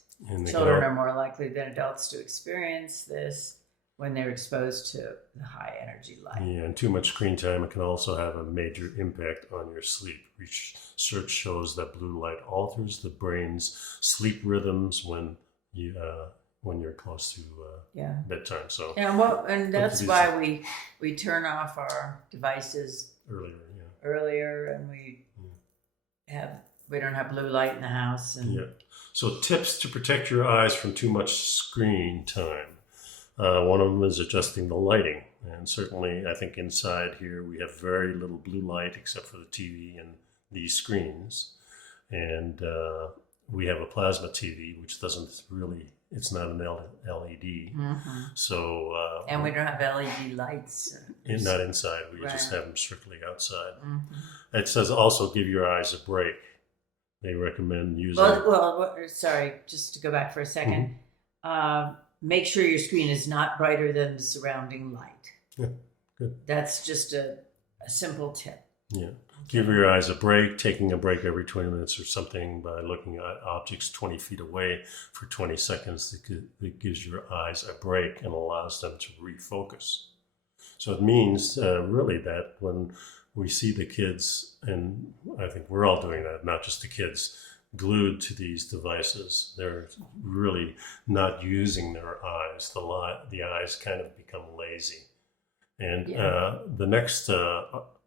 Children are more likely than adults to experience this when they're exposed to the high energy light. Yeah, and too much screen time can also have a major impact on your sleep. Research shows that blue light alters the brain's sleep rhythms when you're close to bedtime. So and that's why we turn off our devices earlier, and we don't have blue light in the house. And So tips to protect your eyes from too much screen time. One of them is adjusting the lighting. And certainly, I think inside here we have very little blue light except for the TV and these screens. And we have a plasma TV, which it's not an LED. Mm-hmm. So and we don't have LED lights. Not inside. We just have them strictly outside. Mm-hmm. It says also give your eyes a break. They recommend using... sorry, just to go back for a second. Mm-hmm. Make sure your screen is not brighter than the surrounding light. Yeah, good. That's just a simple tip. Yeah. Give your eyes a break, taking a break every 20 minutes or something by looking at objects 20 feet away for 20 seconds. That gives your eyes a break and allows them to refocus. So it means really that when we see the kids, and I think we're all doing that, not just the kids, glued to these devices, they're really not using their eyes. The eyes kind of become lazy. And the next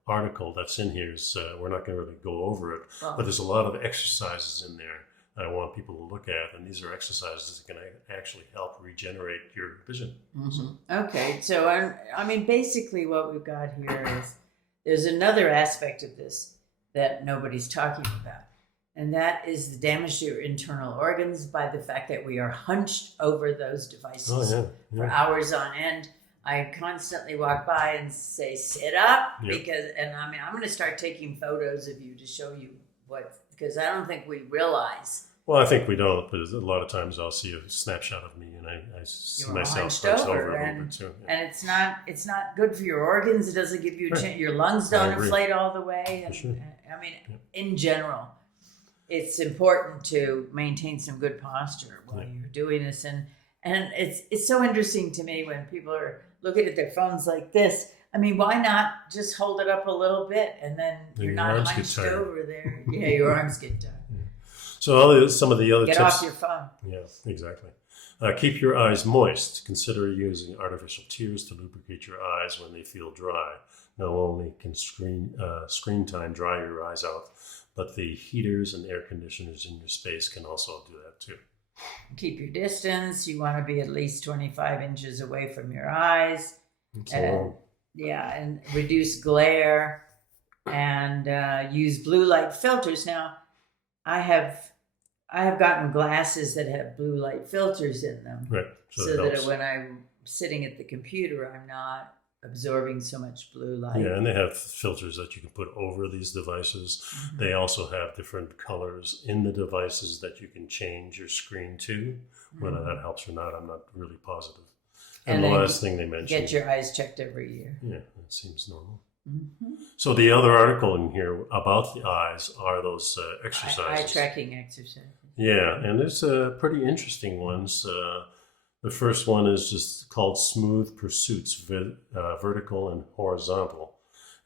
article that's in here is, we're not going to really go over it, but there's a lot of exercises in there that I want people to look at. And these are exercises that can actually help regenerate your vision. Okay, so I mean, basically what we've got here is there's another aspect of this that nobody's talking about. And that is the damage to your internal organs by the fact that we are hunched over those devices for hours on end. I constantly walk by and say, sit up, because I'm going to start taking photos of you to show you because I don't think we realize. Well, I think we don't, but a lot of times I'll see a snapshot of me and I see myself hunched over a little bit too. Yeah. And it's not good for your organs. It doesn't give you a chance. Your lungs don't inflate all the way. And, I mean, in general, it's important to maintain some good posture while you're doing this. And it's so interesting to me when people are looking at their phones like this. I mean, why not just hold it up a little bit and then you're not hunched over there. Yeah, your arms get tired. So some of the other tips. Get off your phone. Yeah, exactly. Keep your eyes moist. Consider using artificial tears to lubricate your eyes when they feel dry. Not only can screen time dry your eyes out, but the heaters and air conditioners in your space can also do that too. Keep your distance. You want to be at least 25 inches away from your eyes. And reduce glare and use blue light filters. Now, I have gotten glasses that have blue light filters in them. Right. So that when I'm sitting at the computer, I'm not absorbing so much blue light. Yeah, and they have filters that you can put over these devices. They also have different colors in the devices that you can change your screen to. Whether that helps or not, I'm not really positive. And the last thing they mentioned, get your eyes checked every year. Yeah, that seems normal. So the other article in here about the eyes are those exercises. Eye tracking exercises. Yeah, and there's pretty interesting ones. The first one is just called Smooth Pursuits, vertical and horizontal.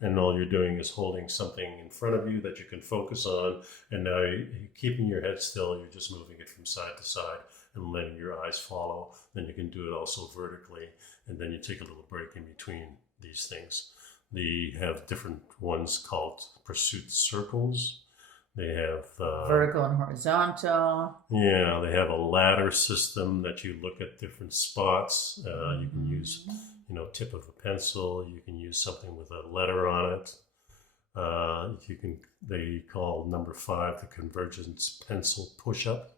And all you're doing is holding something in front of you that you can focus on. And now you're keeping your head still. You're just moving it from side to side and letting your eyes follow. Then you can do it also vertically. And then you take a little break in between these things. They have different ones called Pursuit Circles. They have vertical and horizontal. Yeah, they have a ladder system that you look at different spots. You can use, tip of a pencil. You can use something with a letter on it. They call number 5 the Convergence pencil push-up,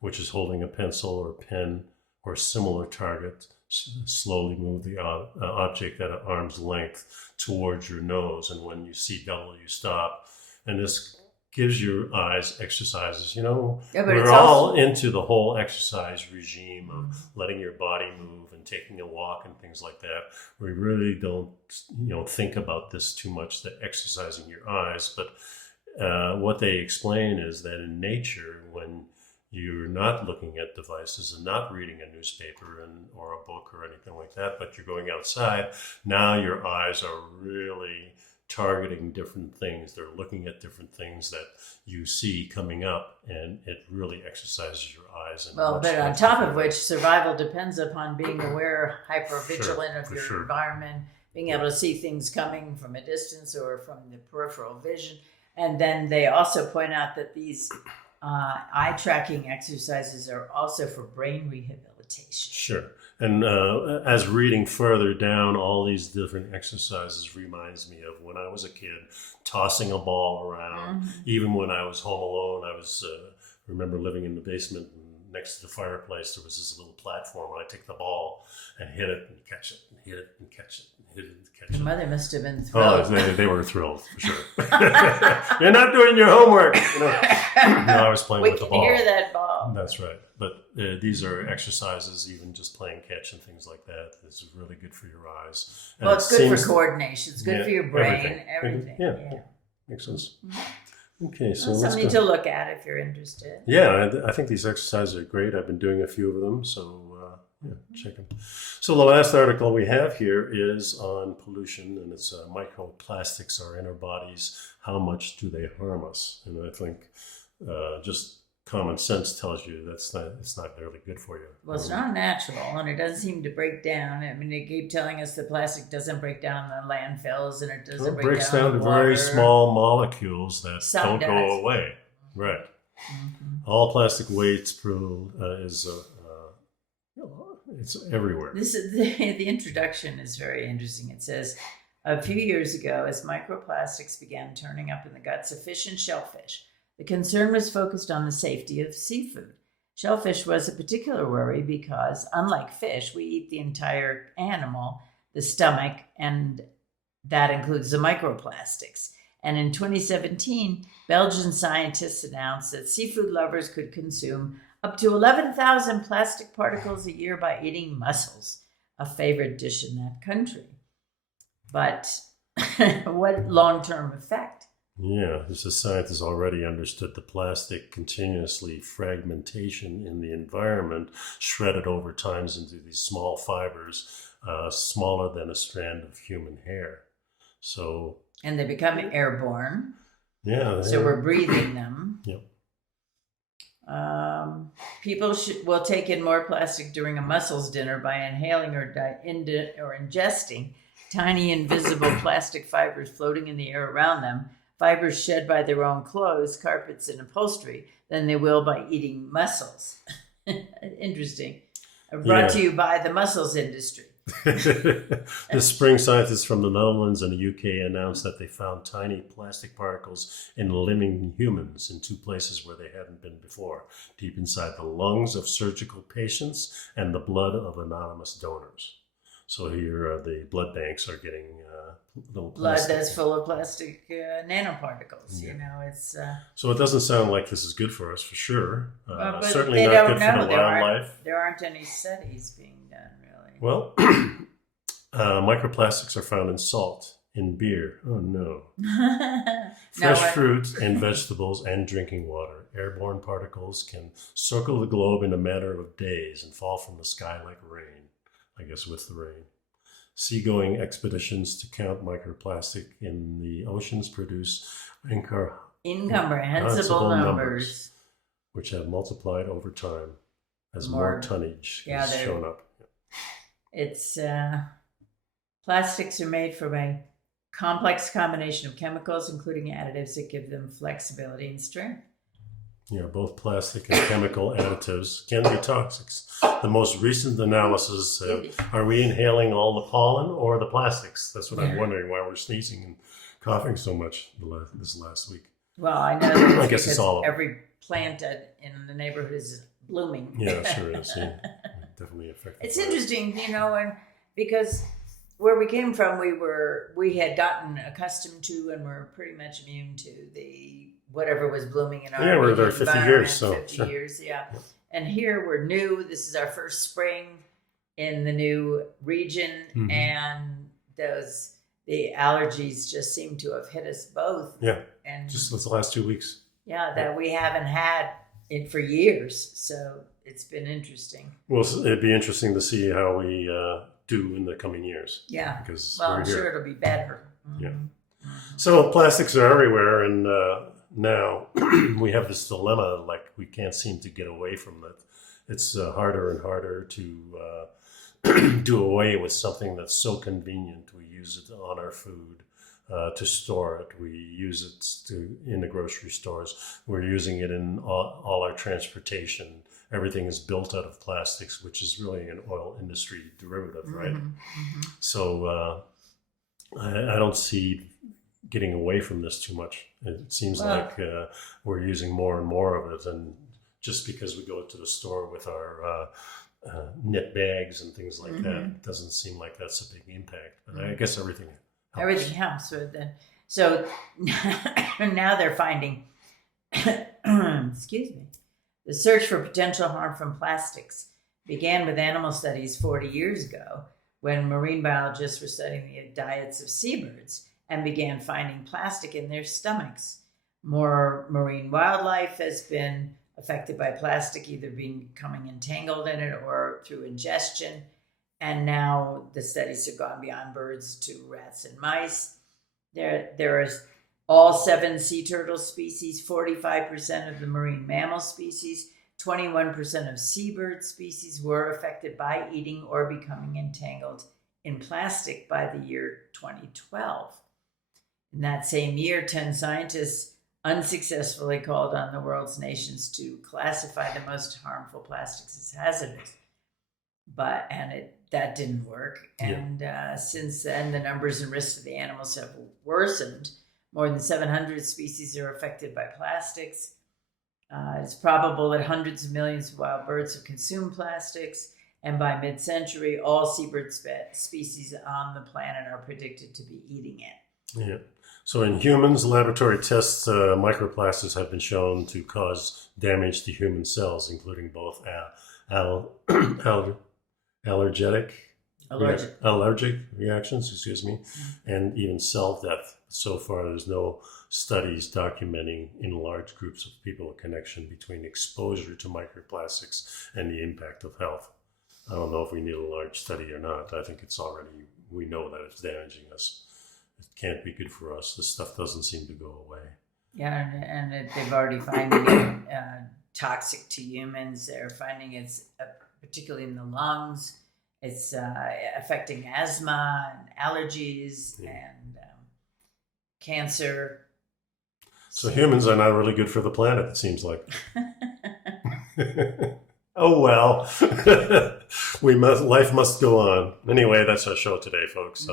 which is holding a pencil or pen or similar target. Slowly move the object at an arm's length towards your nose, and when you see double, you stop. And this gives your eyes exercises. We're all into the whole exercise regime of letting your body move and taking a walk and things like that. We really don't, think about this too much, the exercising your eyes. But what they explain is that in nature, when you're not looking at devices and not reading a newspaper or a book or anything like that, but you're going outside, now your eyes are really targeting different things. They're looking at different things that you see coming up, and it really exercises your eyes. And but on top of which, survival depends upon being aware, hyper-vigilant of your environment, being able to see things coming from a distance or from the peripheral vision. And then they also point out that these eye tracking exercises are also for brain rehabilitation. Sure. And as reading further down, all these different exercises reminds me of when I was a kid, tossing a ball around. Even when I was home alone, I remember living in the basement, and next to the fireplace, there was this little platform. And I take the ball and hit it and catch it, and hit it and catch it, and hit it and catch it. Your mother must have been thrilled. Oh, they were thrilled, for sure. You're not doing your homework. I was playing with the ball. We can hear that ball. That's right. But these are exercises, even just playing catch and things like that. This is really good for your eyes. And it's good for coordination. It's good for your brain, everything. Yeah. Makes sense. Mm-hmm. Okay, so well, something to look at if you're interested. Yeah, I think these exercises are great. I've been doing a few of them, so check them. So the last article we have here is on pollution, and it's microplastics are in our bodies. How much do they harm us? And I think just common sense tells you it's not really good for you. Well, it's not natural, and it doesn't seem to break down. I mean, they keep telling us the plastic doesn't break down in the landfills, and it doesn't break breaks down down in to very water. small molecules that Some don't does. go away. Right. Mm-hmm. All plastic waste is it's everywhere. This is the introduction is very interesting. It says, a few years ago, as microplastics began turning up in the guts of fish and shellfish, the concern was focused on the safety of seafood. Shellfish was a particular worry because, unlike fish, we eat the entire animal, the stomach, and that includes the microplastics. And in 2017, Belgian scientists announced that seafood lovers could consume up to 11,000 plastic particles a year by eating mussels, a favorite dish in that country. But what long-term effect? Yeah, this is scientists already understood the plastic continuously fragmentation in the environment, shredded over time into these small fibers, smaller than a strand of human hair. So, and they become airborne. Yeah. So we're breathing them. Yep. People will take in more plastic during a mussels dinner by inhaling or ingesting tiny invisible plastic fibers floating in the air around them, fibers shed by their own clothes, carpets, and upholstery, than they will by eating mussels. Interesting. Brought to you by the mussels industry. This spring, scientists from the Netherlands and the UK announced that they found tiny plastic particles in living humans in two places where they hadn't been before, deep inside the lungs of surgical patients and the blood of anonymous donors. So here the blood banks are getting little blood plastic. That's full of plastic nanoparticles. Yeah. You know, it's so it doesn't sound like this is good for us for sure. but Certainly they not don't good know. for the wildlife. There aren't any studies being done, really. Well, microplastics are found in salt, in beer. Oh no. Fresh fruit and vegetables and drinking water. Airborne particles can circle the globe in a matter of days and fall from the sky like rain, I guess with the rain. Seagoing expeditions to count microplastic in the oceans produce incomprehensible numbers, which have multiplied over time as more tonnage has shown up. It's plastics are made from a complex combination of chemicals, including additives that give them flexibility and strength. Yeah, both plastic and chemical additives can be toxic. The most recent analysis, are we inhaling all the pollen or the plastics? That's what I'm wondering, why we're sneezing and coughing so much this last week. Well, I know that I guess it's all every plant in the neighborhood is blooming. Yeah, it sure is. Yeah. Definitely affected. It's interesting, you know, and because where we came from, we had gotten accustomed to and were pretty much immune to the whatever was blooming in our we're there 50 years, so 50 years, yeah. And here we're new. This is our first spring in the new region, and the allergies just seem to have hit us both. Yeah, and just the last 2 weeks. Yeah, that we haven't had it for years, so it's been interesting. Well, it'd be interesting to see how we do in the coming years. Yeah, because I'm sure it'll be better. Yeah. So plastics are everywhere, and now we have this dilemma, like we can't seem to get away from it. It's harder and harder to do away with something that's so convenient. We use it on our food, to store it. We use it in the grocery stores. We're using it in all our transportation. Everything is built out of plastics, which is really an oil industry derivative, right? So I don't see getting away from this too much. It seems like we're using more and more of it, and just because we go to the store with our knit bags and things like that, it doesn't seem like that's a big impact. But I guess everything helps. Everything helps with it. So now they're finding, excuse me, the search for potential harm from plastics began with animal studies 40 years ago when marine biologists were studying the diets of seabirds. and began finding plastic in their stomachs. More marine wildlife has been affected by plastic, either becoming entangled in it or through ingestion. And now the studies have gone beyond birds to rats and mice. There is all 7 sea turtle species, 45% of the marine mammal species, 21% of seabird species were affected by eating or becoming entangled in plastic by the year 2012. In that same year, 10 scientists unsuccessfully called on the world's nations to classify the most harmful plastics as hazardous. That didn't work. And since then, the numbers and risks for the animals have worsened. More than 700 species are affected by plastics. It's probable that hundreds of millions of wild birds have consumed plastics. And by mid-century, all seabird species on the planet are predicted to be eating it. Yeah. So in humans, laboratory tests, microplastics have been shown to cause damage to human cells, including both allergic reactions, and even cell death. So far, there's no studies documenting in large groups of people a connection between exposure to microplastics and the impact of health. I don't know if we need a large study or not. I think we know that it's damaging us. It can't be good for us. This stuff doesn't seem to go away. Yeah, and they've already finding it toxic to humans. They're finding it's particularly in the lungs. It's affecting asthma and allergies and cancer. So humans are not really good for the planet, it seems like. Oh well, life must go on. Anyway, that's our show today, folks.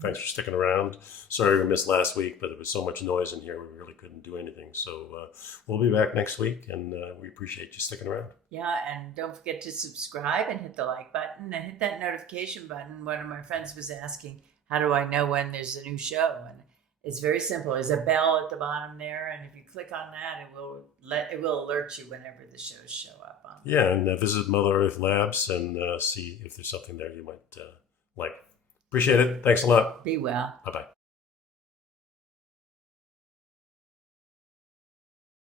Thanks for sticking around. Sorry we missed last week, but there was so much noise in here we really couldn't do anything. So we'll be back next week, and we appreciate you sticking around. Yeah, and don't forget to subscribe and hit the like button and hit that notification button. One of my friends was asking, how do I know when there's a new show? And it's very simple. There's a bell at the bottom there, and if you click on that, it will alert you whenever the shows show up. Yeah, and visit Mother Earth Labs and see if there's something there you might like. Appreciate it. Thanks a lot. Be well. Bye-bye.